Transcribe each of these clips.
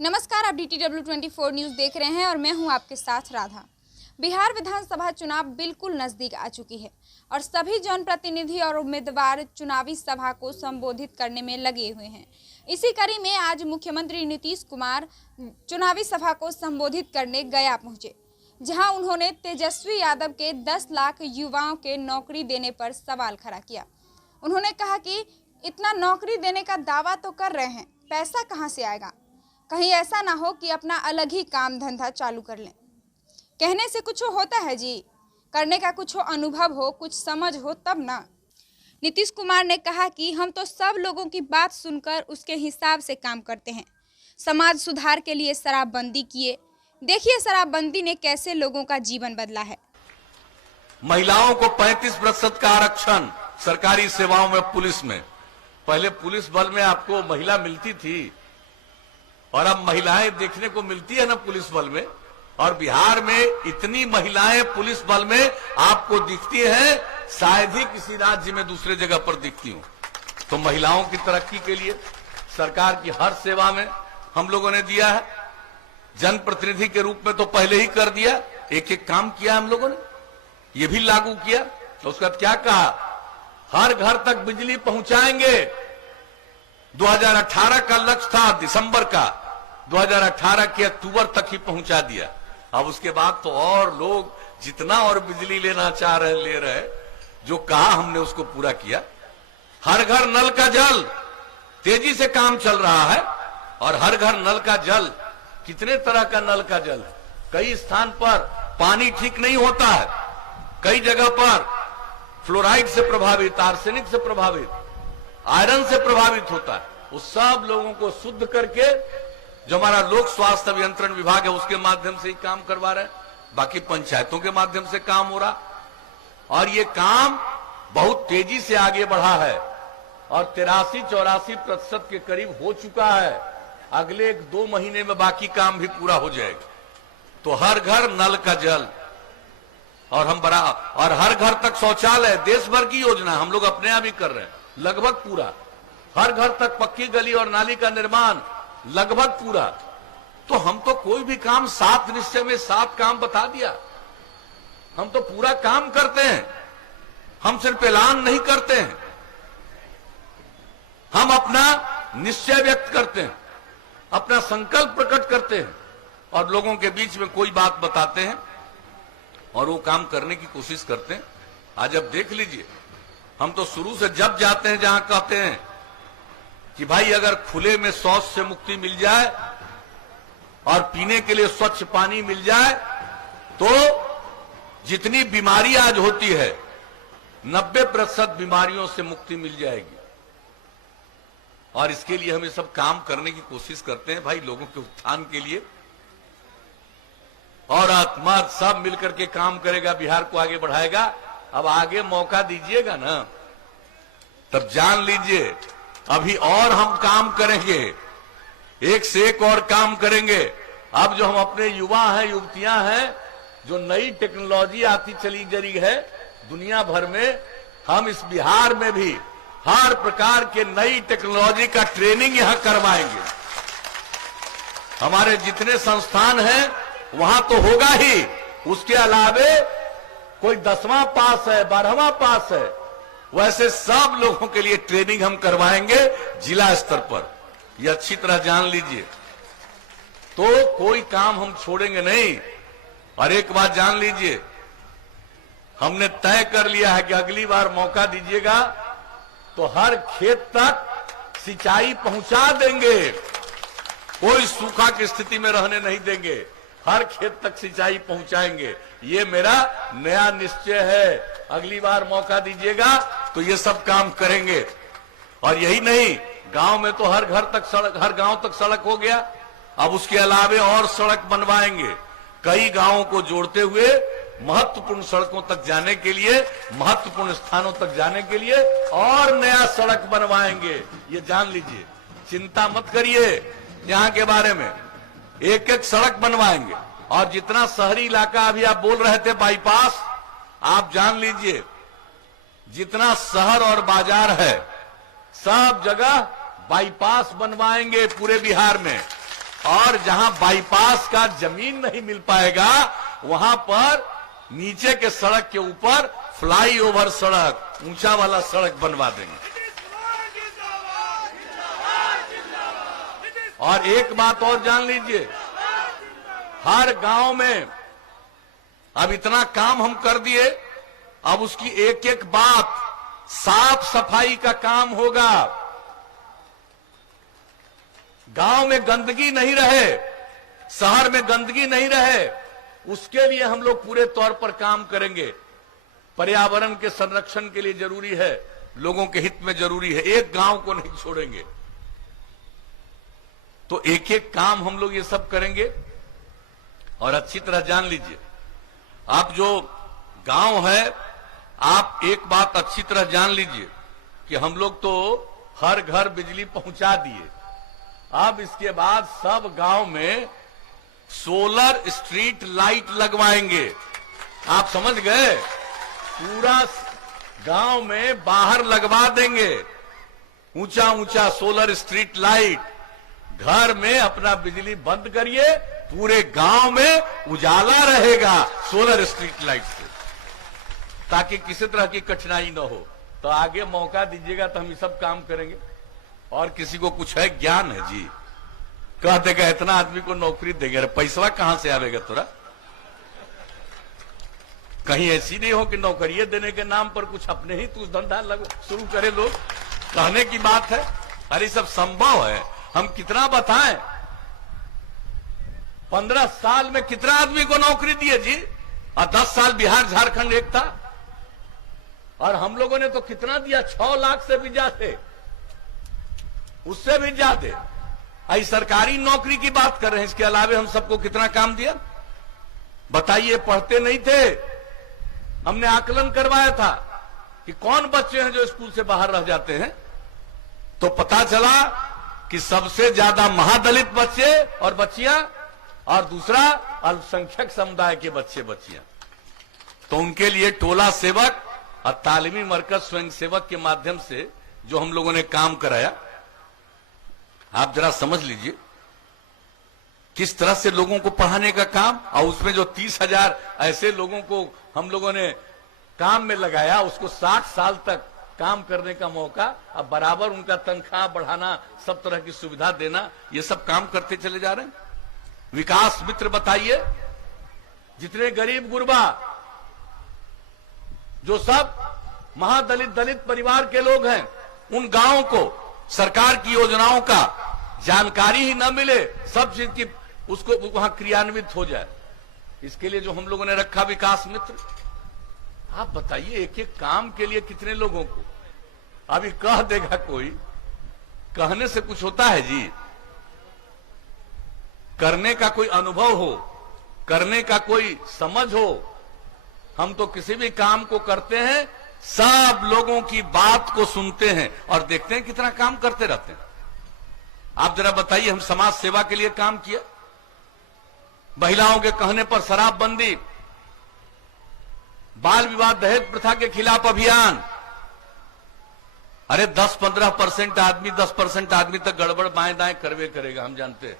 नमस्कार, आप DTW24 news देख रहे हैं और मैं हूं आपके साथ राधा। बिहार विधानसभा चुनाव बिल्कुल नजदीक आ चुकी है और सभी जनप्रतिनिधि और उम्मीदवार चुनावी सभा को संबोधित करने में लगे हुए हैं। इसी कड़ी में आज मुख्यमंत्री नीतीश कुमार चुनावी सभा को संबोधित करने गया पहुंचे, जहां उन्होंने तेजस्वी यादव के 10 लाख युवाओं के नौकरी देने पर सवाल खड़ा किया। उन्होंने कहा कि इतना नौकरी देने का दावा तो कर रहे हैं, पैसा कहां से आएगा? कहीं ऐसा ना हो कि अपना अलग ही काम धंधा चालू कर लें। कहने से कुछ होता है जी, करने का कुछ अनुभव हो, कुछ समझ हो तब ना। नीतीश कुमार ने कहा कि हम तो सब लोगों की बात सुनकर उसके हिसाब से काम करते हैं। समाज सुधार के लिए शराबबंदी किए, देखिए शराबबंदी ने कैसे लोगों का जीवन बदला है। महिलाओं को 35% का आरक्षण सरकारी सेवाओं में, पुलिस में। पहले पुलिस बल में आपको महिला मिलती थी और अब महिलाएं देखने को मिलती है ना पुलिस बल में। और बिहार में इतनी महिलाएं पुलिस बल में आपको दिखती हैं, शायद ही किसी राज्य में दूसरे जगह पर दिखती हूं। तो महिलाओं की तरक्की के लिए सरकार की हर सेवा में हम लोगों ने दिया है। जनप्रतिनिधि के रूप में तो पहले ही कर दिया, एक एक काम किया हम लोगों ने, ये भी लागू किया। तो उसका क्या कहा, हर घर तक बिजली पहुंचाएंगे। 2018 का लक्ष्य था दिसंबर का, 2018 के अक्टूबर तक ही पहुंचा दिया। अब उसके बाद तो और लोग जितना और बिजली लेना चाह रहे ले रहे, जो कहा हमने उसको पूरा किया। हर घर नल का जल, तेजी से काम चल रहा है। और हर घर नल का जल, कितने तरह का नल का जल है। कई स्थान पर पानी ठीक नहीं होता है, कई जगह पर फ्लोराइड से प्रभावित, आर्सेनिक से प्रभावित, आयरन से प्रभावित होता है। उस सब लोगों को शुद्ध करके जो हमारा लोक स्वास्थ्य अभियंत्रण विभाग है उसके माध्यम से ही काम करवा रहे हैं, बाकी पंचायतों के माध्यम से काम हो रहा। और ये काम बहुत तेजी से आगे बढ़ा है और 83-84% के करीब हो चुका है। अगले 1-2 महीने में बाकी काम भी पूरा हो जाएगा। तो हर घर नल का जल और हर घर तक शौचालय, देश भर की योजना हम लोग अपने आप ही कर रहे हैं, लगभग पूरा। हर घर तक पक्की गली और नाली का निर्माण लगभग पूरा। तो हम तो कोई भी काम 7 निश्चय में 7 काम बता दिया। हम तो पूरा काम करते हैं, हम सिर्फ ऐलान नहीं करते हैं, हम अपना निश्चय व्यक्त करते हैं, अपना संकल्प प्रकट करते हैं और लोगों के बीच में कोई बात बताते हैं और वो काम करने की कोशिश करते हैं। आज अब देख लीजिए, हम तो शुरू से जब जाते हैं जहां कहते हैं कि भाई अगर खुले में शौच से मुक्ति मिल जाए और पीने के लिए स्वच्छ पानी मिल जाए तो जितनी बीमारी आज होती है 90% बीमारियों से मुक्ति मिल जाएगी। और इसके लिए हम ये सब काम करने की कोशिश करते हैं भाई, लोगों के उत्थान के लिए। और आत्मा सब मिलकर के काम करेगा, बिहार को आगे बढ़ाएगा। अब आगे मौका दीजिएगा ना, तब जान लीजिए अभी और हम काम करेंगे, एक से एक और काम करेंगे। अब जो हम अपने युवा हैं, युवतियां हैं, जो नई टेक्नोलॉजी आती चली जा रही है दुनिया भर में, हम इस बिहार में भी हर प्रकार के नई टेक्नोलॉजी का ट्रेनिंग यहां करवाएंगे। हमारे जितने संस्थान हैं वहां तो होगा ही, उसके अलावे कोई 10वां पास है, 12वां पास है, वैसे सब लोगों के लिए ट्रेनिंग हम करवाएंगे जिला स्तर पर। ये अच्छी तरह जान लीजिए। तो कोई काम हम छोड़ेंगे नहीं। और एक बात जान लीजिए, हमने तय कर लिया है कि अगली बार मौका दीजिएगा तो हर खेत तक सिंचाई पहुंचा देंगे, कोई सूखा की स्थिति में रहने नहीं देंगे, हर खेत तक सिंचाई पहुंचाएंगे। ये मेरा नया निश्चय है। अगली बार मौका दीजिएगा तो ये सब काम करेंगे। और यही नहीं, गांव में तो हर घर तक सड़क, हर गांव तक सड़क हो गया। अब उसके अलावे और सड़क बनवाएंगे, कई गांवों को जोड़ते हुए महत्वपूर्ण सड़कों तक जाने के लिए, महत्वपूर्ण स्थानों तक जाने के लिए और नया सड़क बनवाएंगे। ये जान लीजिए, चिंता मत करिए यहां के बारे में, एक एक सड़क बनवाएंगे। और जितना शहरी इलाका अभी आप बोल रहे थे बाईपास, आप जान लीजिए जितना शहर और बाजार है सब जगह बाईपास बनवाएंगे पूरे बिहार में। और जहां बाईपास का जमीन नहीं मिल पाएगा वहां पर नीचे के सड़क के ऊपर फ्लाईओवर सड़क, ऊंचा वाला सड़क बनवा देंगे। और एक बात और जान लीजिए, हर गांव में अब इतना काम हम कर दिए, अब उसकी एक एक बात साफ सफाई का काम होगा। गांव में गंदगी नहीं रहे, शहर में गंदगी नहीं रहे, उसके लिए हम लोग पूरे तौर पर काम करेंगे। पर्यावरण के संरक्षण के लिए जरूरी है, लोगों के हित में जरूरी है, एक गांव को नहीं छोड़ेंगे। तो एक एक काम हम लोग ये सब करेंगे। और अच्छी तरह जान लीजिए, आप जो गांव है, आप एक बात अच्छी तरह जान लीजिए कि हम लोग तो हर घर बिजली पहुंचा दिए। अब इसके बाद सब गांव में सोलर स्ट्रीट लाइट लगवाएंगे। आप समझ गए? पूरा गांव में बाहर लगवा देंगे ऊंचा ऊंचा सोलर स्ट्रीट लाइट। घर में अपना बिजली बंद करिए, पूरे गांव में उजाला रहेगा सोलर स्ट्रीट लाइट से, ताकि किसी तरह की कठिनाई न हो। तो आगे मौका दीजिएगा तो हम ये सब काम करेंगे। और किसी को कुछ है ज्ञान है जी, कह देगा इतना आदमी को नौकरी देंगे, पैसा कहां से आवेगा तोरा? कहीं ऐसी नहीं हो कि नौकरियां देने के नाम पर कुछ अपने ही तू धंधा शुरू करे लोग, कहने की बात है। अरे सब संभव है, हम कितना बताएं। 15 साल में कितना आदमी को नौकरी दिए जी, और 10 साल बिहार झारखंड एक था, और हम लोगों ने तो कितना दिया, 6 लाख से भी ज्यादा, उससे भी ज्यादा। आई सरकारी नौकरी की बात कर रहे हैं, इसके अलावा हम सबको कितना काम दिया बताइए? पढ़ते नहीं थे, हमने आकलन करवाया था कि कौन बच्चे हैं जो स्कूल से बाहर रह जाते हैं, तो पता चला कि सबसे ज्यादा महादलित बच्चे और बच्चियां, और दूसरा अल्पसंख्यक समुदाय के बच्चे बच्चियां। तो उनके लिए टोला सेवक और तालीमी मरकज स्वयं सेवक के माध्यम से जो हम लोगों ने काम कराया, आप जरा समझ लीजिए किस तरह से लोगों को पढ़ाने का काम। और उसमें जो 30,000 ऐसे लोगों को हम लोगों ने काम में लगाया, उसको 60 साल तक काम करने का मौका, अब बराबर उनका तनख्वाह बढ़ाना, सब तरह की सुविधा देना, ये सब काम करते चले जा रहे हैं। विकास मित्र बताइए, जितने गरीब गुरबा, जो सब महादलित दलित परिवार के लोग हैं, उन गांवों को सरकार की योजनाओं का जानकारी ही न मिले, सब चीज की उसको वहां क्रियान्वित हो जाए, इसके लिए जो हम लोगों ने रखा विकास मित्र। आप बताइए, एक एक काम के लिए कितने लोगों को। अभी कह देगा कोई, कहने से कुछ होता है जी? करने का कोई अनुभव हो, करने का कोई समझ हो। हम तो किसी भी काम को करते हैं, सब लोगों की बात को सुनते हैं और देखते हैं कितना काम करते रहते हैं। आप जरा बताइए, हम समाज सेवा के लिए काम किया, महिलाओं के कहने पर शराबबंदी, बाल विवाह दहेज प्रथा के खिलाफ अभियान। अरे 10-15% आदमी, 10% आदमी तक गड़बड़ बाएं दाएं करवे करेगा, हम जानते हैं।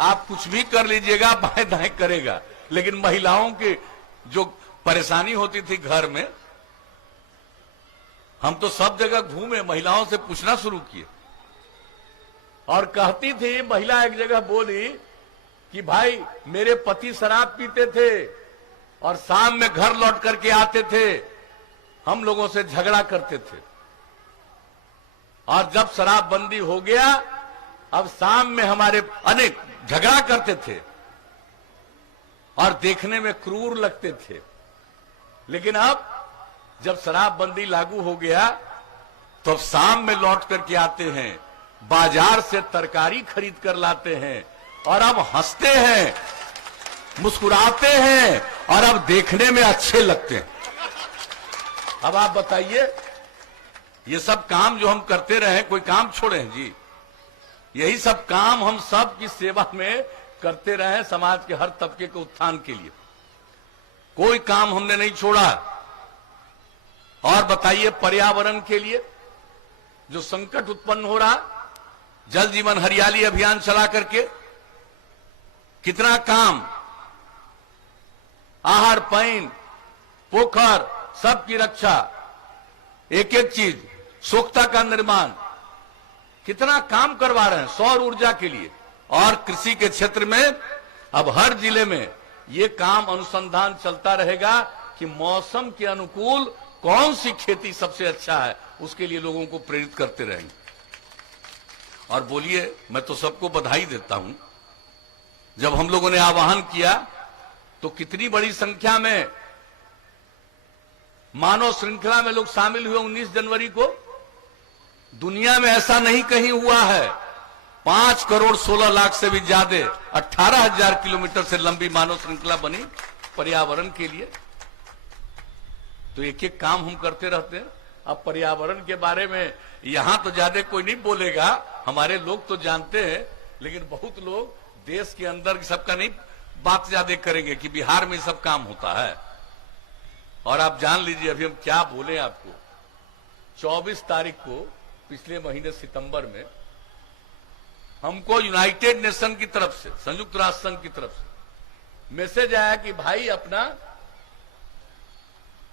आप कुछ भी कर लीजिएगा, बाएं दाएं करेगा। लेकिन महिलाओं की जो परेशानी होती थी घर में, हम तो सब जगह घूमे, महिलाओं से पूछना शुरू किए, और कहती थी महिला, एक जगह बोली कि भाई मेरे पति शराब पीते थे और शाम में घर लौट करके आते थे, हम लोगों से झगड़ा करते थे, और जब शराबबंदी हो गया, अब शाम में हमारे अनेक झगड़ा करते थे और देखने में क्रूर लगते थे। लेकिन अब जब शराबबंदी लागू हो गया, तो अब शाम में लौट करके आते हैं, बाजार से तरकारी खरीद कर लाते हैं, और अब हंसते हैं, मुस्कुराते हैं, और अब देखने में अच्छे लगते हैं। अब आप बताइए, ये सब काम जो हम करते रहे, कोई काम छोड़े हैं जी? यही सब काम हम सब की सेवा में करते रहे, समाज के हर तबके के उत्थान के लिए। कोई काम हमने नहीं छोड़ा। और बताइए, पर्यावरण के लिए जो संकट उत्पन्न हो रहा, जल जीवन हरियाली अभियान चला करके कितना काम, आहार पानी, पोखर, सबकी रक्षा, एक एक चीज, स्वच्छता का निर्माण, कितना काम करवा रहे हैं सौर ऊर्जा के लिए। और कृषि के क्षेत्र में अब हर जिले में ये काम अनुसंधान चलता रहेगा कि मौसम के अनुकूल कौन सी खेती सबसे अच्छा है, उसके लिए लोगों को प्रेरित करते रहेंगे। और बोलिए, मैं तो सबको बधाई देता हूं। जब हम लोगों ने आह्वान किया तो कितनी बड़ी संख्या में मानव श्रृंखला में लोग शामिल हुए। 19 जनवरी को दुनिया में ऐसा नहीं कहीं हुआ है। 5 करोड़ 16 लाख से भी ज्यादा 18,000 किलोमीटर से लंबी मानव श्रृंखला बनी पर्यावरण के लिए। तो एक एक काम हम करते रहते हैं। अब पर्यावरण के बारे में यहां तो ज्यादा कोई नहीं बोलेगा, हमारे लोग तो जानते हैं, लेकिन बहुत लोग देश के अंदर सबका नहीं बात ज्यादा करेंगे कि बिहार में सब काम होता है। और आप जान लीजिए अभी हम क्या बोले आपको। 24 तारीख को पिछले महीने सितंबर में हमको यूनाइटेड नेशन की तरफ से, संयुक्त राष्ट्र संघ की तरफ से मैसेज आया कि भाई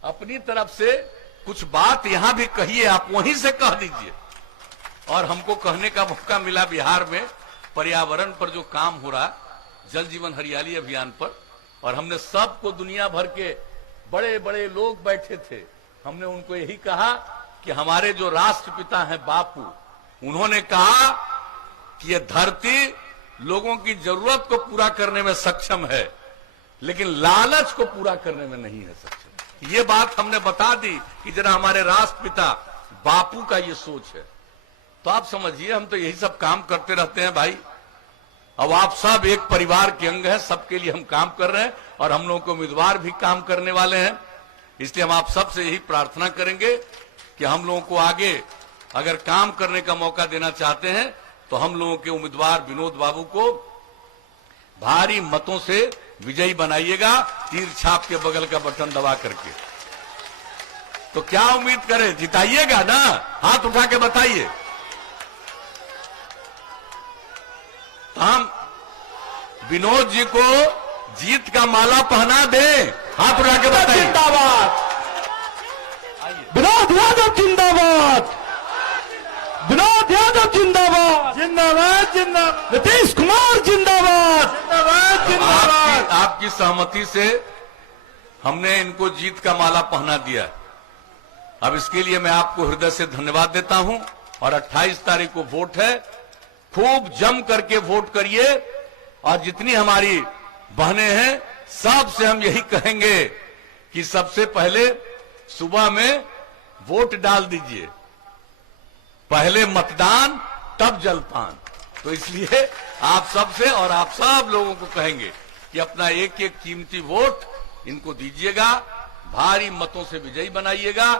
अपनी तरफ से कुछ बात यहां भी कहिए, आप वहीं से कह दीजिए। और हमको कहने का मौका मिला बिहार में पर्यावरण पर जो काम हो रहा, जल जीवन हरियाली अभियान पर। और हमने सबको, दुनिया भर के बड़े बड़े लोग बैठे थे, हमने उनको यही कहा कि हमारे जो राष्ट्रपिता हैं बापू, उन्होंने कहा कि यह धरती लोगों की जरूरत को पूरा करने में सक्षम है, लेकिन लालच को पूरा करने में नहीं है सक्षम। ये बात हमने बता दी कि जरा हमारे राष्ट्रपिता बापू का ये सोच है। तो आप समझिए, हम तो यही सब काम करते रहते हैं भाई। अब आप सब एक परिवार के अंग हैं, सबके लिए हम काम कर रहे हैं और हम लोगों के उम्मीदवार भी काम करने वाले हैं। इसलिए हम आप सबसे यही प्रार्थना करेंगे कि हम लोगों को आगे अगर काम करने का मौका देना चाहते हैं तो हम लोगों के उम्मीदवार विनोद बाबू को भारी मतों से विजयी बनाइएगा, तीर छाप के बगल का बटन दबा करके। तो क्या उम्मीद करें, जिताइएगा ना? हाथ उठा के बताइए। तो हम विनोद जी को जीत का माला पहना दें, हाथ उठा के बताइए। जिंदाबाद विनोद यादव, जिंदाबाद विनोद यादव, जिंदाबाद जिंदाबाद जिंदाबाद नीतीश कुमार, जिंदाबाद जिंदाबाद जिंदाबाद। आपकी सहमति से हमने इनको जीत का माला पहना दिया। अब इसके लिए मैं आपको हृदय से धन्यवाद देता हूं। और 28 तारीख को वोट है, खूब जम करके वोट करिए। और जितनी हमारी बहनें हैं सबसे हम यही कहेंगे कि सबसे पहले सुबह में वोट डाल दीजिए, पहले मतदान तब जलपान। तो इसलिए आप सबसे और आप सब लोगों को कहेंगे कि अपना एक एक कीमती वोट इनको दीजिएगा, भारी मतों से विजयी बनाइएगा।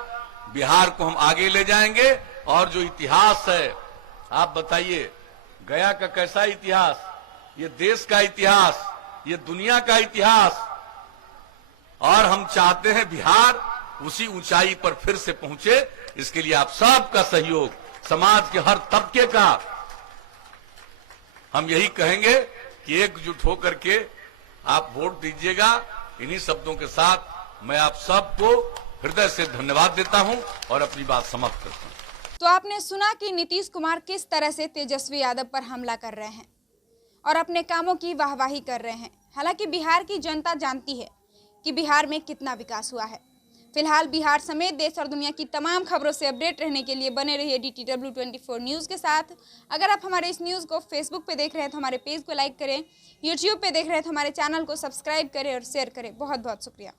बिहार को हम आगे ले जाएंगे। और जो इतिहास है, आप बताइए, गया का कैसा इतिहास, ये देश का इतिहास, ये दुनिया का इतिहास। और हम चाहते हैं बिहार उसी ऊंचाई पर फिर से पहुंचे। इसके लिए आप सबका सहयोग, समाज के हर तबके का, हम यही कहेंगे कि एकजुट होकर के आप वोट दीजिएगा। इन्हीं शब्दों के साथ मैं आप सबको हृदय से धन्यवाद देता हूं और अपनी बात समाप्त करता हूं। तो आपने सुना कि नीतीश कुमार किस तरह से तेजस्वी यादव पर हमला कर रहे हैं और अपने कामों की वाहवाही कर रहे हैं। हालांकि बिहार की जनता जानती है कि बिहार में कितना विकास हुआ है। फिलहाल बिहार समेत देश और दुनिया की तमाम खबरों से अपडेट रहने के लिए बने रहिए DTW 24 न्यूज़ के साथ। अगर आप हमारे इस न्यूज़ को फेसबुक पे देख रहे हैं तो हमारे पेज को लाइक करें, यूट्यूब पे देख रहे हैं तो हमारे चैनल को सब्सक्राइब करें और शेयर करें। बहुत बहुत शुक्रिया।